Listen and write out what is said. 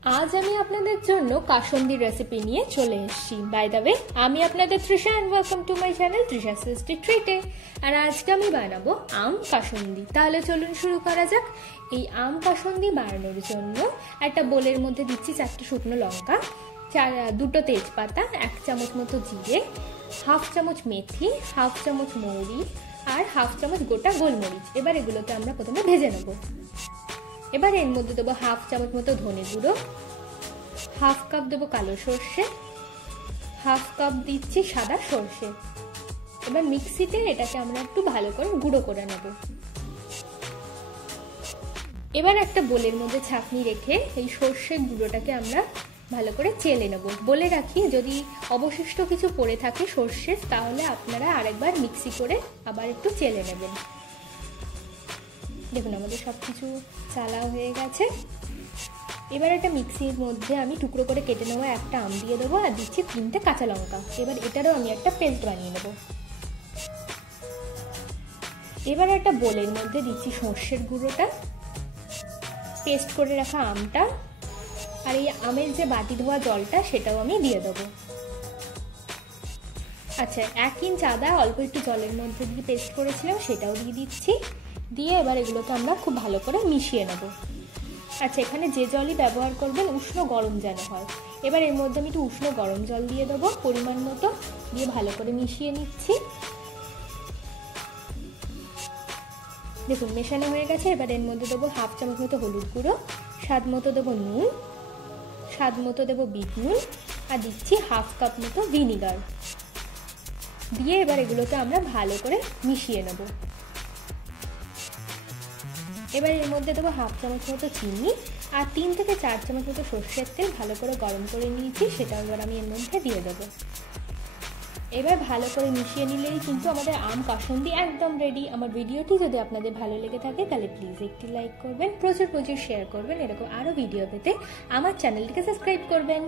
আজ আমি আপনাদের জন্য কাসুন্দির রেসিপি নিয়ে চলে এসেছি। বাই দ্য ওয়ে, আমি আপনাদের Trisha and welcome to my channel Trisha tasty ট্রিটে। আর আজকে আমি বানাবো আম কাসুন্দি। তাহলে চলুন শুরু করা যাক। এই আম কাসুন্দি বানানোর জন্য একটা বোলের মধ্যে দিচ্ছি 4টে শুকনো লঙ্কা, 2টো তেজপাতা, 1 চামচ মতো জিরে, 1/2 চামচ মেথি, 1/2 চামচ মৌরি আর 1/2 চামচ গোটা গোলমরিচ। এবার এগুলোকে আমরা প্রথমে ভেজে নেব। এবার এর মধ্যে দেবো 1/2 চামচ মতো ধনে গুঁড়ো, 1/2 কাপ দেবো কালো সর্ষে, 1/2 কাপ দিচ্ছি সাদা সর্ষে। এবার মিক্সিতে এটাকে আমরা একটু ভালো করে গুঁড়ো করে নেব। এবার একটা বোলের মধ্যে ছাঁকনি রেখে এই সর্ষের গুঁড়োটাকে আমরা ভালো করে চেলে নেব। বলে রাখি, যদি অবশিষ্ট কিছু পড়ে থাকে সর্ষের, তাহলে আপনারা আরেকবার মিক্সি করে আবার একটু চেলে নেবেন। দেখুন আমাদের সবকিছু চালা হয়ে গেছে। এবার একটা মিক্সির মধ্যে আমি টুকরো করে কেটে নেবো একটা আম দিয়ে দেবো আর দিচ্ছি 3টে কাঁচা লঙ্কা। এবার এটারও আমি একটা পেস্ট বানিয়ে নেব। এবার একটা বোলের মধ্যে দিচ্ছি সর্ষের গুঁড়োটা, পেস্ট করে রাখা আমটা আর এই আমের যে বাটি ধোয়া জলটা সেটাও আমি দিয়ে দেবো। আচ্ছা, 1 ইঞ্চ আদা অল্প একটু জলের মধ্যে দিয়ে পেস্ট করেছিলাম সেটাও দিয়ে দিচ্ছি। দিয়ে এবার এগুলোকে আমরা খুব ভালো করে মিশিয়ে নেব। আচ্ছা, এখানে যে জলই ব্যবহার করবেন উষ্ণ গরম যেন হয়। এবার এর মধ্যে আমি একটু উষ্ণ গরম জল দিয়ে দেবো পরিমাণ মতো, দিয়ে ভালো করে মিশিয়ে নিচ্ছি। দেখুন মেশানো হয়ে গেছে। এবার এর মধ্যে দেবো 1/2 চামচ মতো হলুদ গুঁড়ো, স্বাদ মতো দেবো নুন, স্বাদ মতো দেবো বিট নুন আর দিচ্ছি 1/2 কাপ মতো ভিনিগার। দিয়ে এবার এগুলোকে আমরা ভালো করে মিশিয়ে নেব। এবার এর মধ্যে দেবো 1/2 চামচ মতো চিনি আর 3 থেকে 4 চামচ মতো সর্ষের তেল ভালো করে গরম করে নিয়েছি, সেটা এবার আমি এর মধ্যে দিয়ে দেবো। এবার ভালো করে মিশিয়ে নিলেই কিন্তু আমাদের আম কাসুন্দি একদম রেডি। আমার ভিডিওটি যদি আপনাদের ভালো লেগে থাকে তাহলে প্লিজ একটি লাইক করবেন, প্রচুর শেয়ার করবেন। এরকম আরও ভিডিও পেতে আমার চ্যানেলটিকে সাবস্ক্রাইব করবেন।